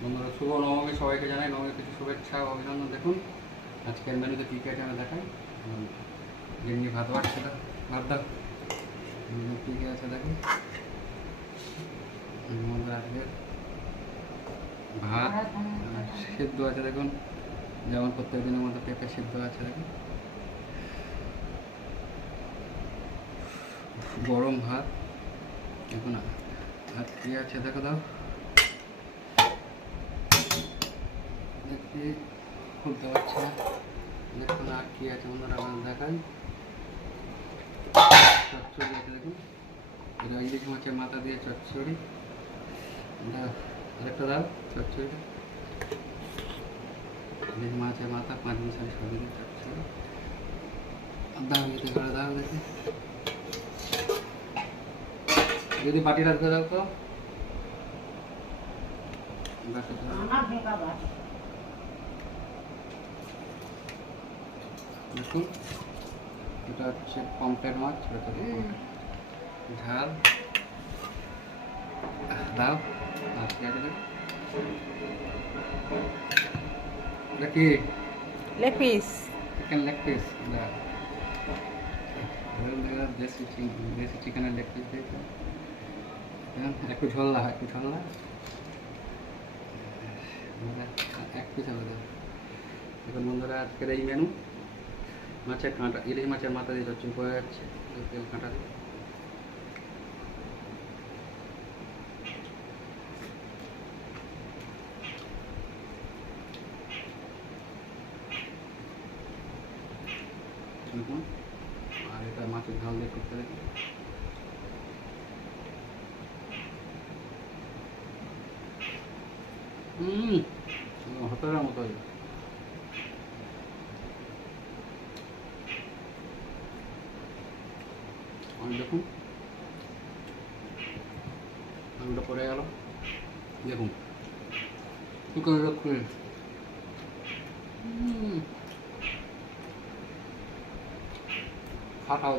বন্ধুরা শুভ নবমী সবাইকে জানাই নবমীর কিছু শুভেচ্ছা ও অভিনন্দন। দেখুন আজকের মেনুতে কী কী আছে আমি দেখাই। যেমনি ভাত বাড়ছে ভাত দাও কী কী আছে দেখুন বন্ধুরা। আজকে ভাত সিদ্ধ আছে দেখুন, যেমন প্রত্যেক দিনের মধ্যে পেঁপে সিদ্ধ আছে দেখুন। গরম ভাত দেখুন। আর কী আছে দেখো দাও, দেখতে খুলতে পারছি না। দেখুন আর কী আছে বন্ধুরা আপনাদের দেখাই। চচ্চড়ি আছে দেখুন, এটা ইলিশ মাছের মাথা দিয়ে চচ্চড়ি। আরেকটা দাও চচ্চড়িটা, ইলিশ মাছের মাথা 5 মিশালি সবই দিয়ে চচ্চড়ি। দাও এতে করে দাও দেখি, যদি বাটি রাখতে দাও তো দেখুন। এটা হচ্ছে পমফ্রেট মাছ, ঝাল দাও। আর কি আছে দেখি, leg piece, chicken leg piece. দেশি চিকেনের লেগ পিস দিয়েছে, একটু ঝোল না, একটু ঝোল না, এক পিস আলাদা। এখন বন্ধুরা আজকের এই মেনু মাছের কাঁটা, ইলিশ মাছের মাথা দিয়ে চচ্চড়ি পড়ে যাচ্ছে তেল কাঁটা দিয়ে। দেখুন আর এটা মাছের ঝাল দিয়ে করতে দেখুন। হোটেলের মতো দেখুন। আলুটা পড়ে গেল দেখুন, শুকনো খুলে খাটাও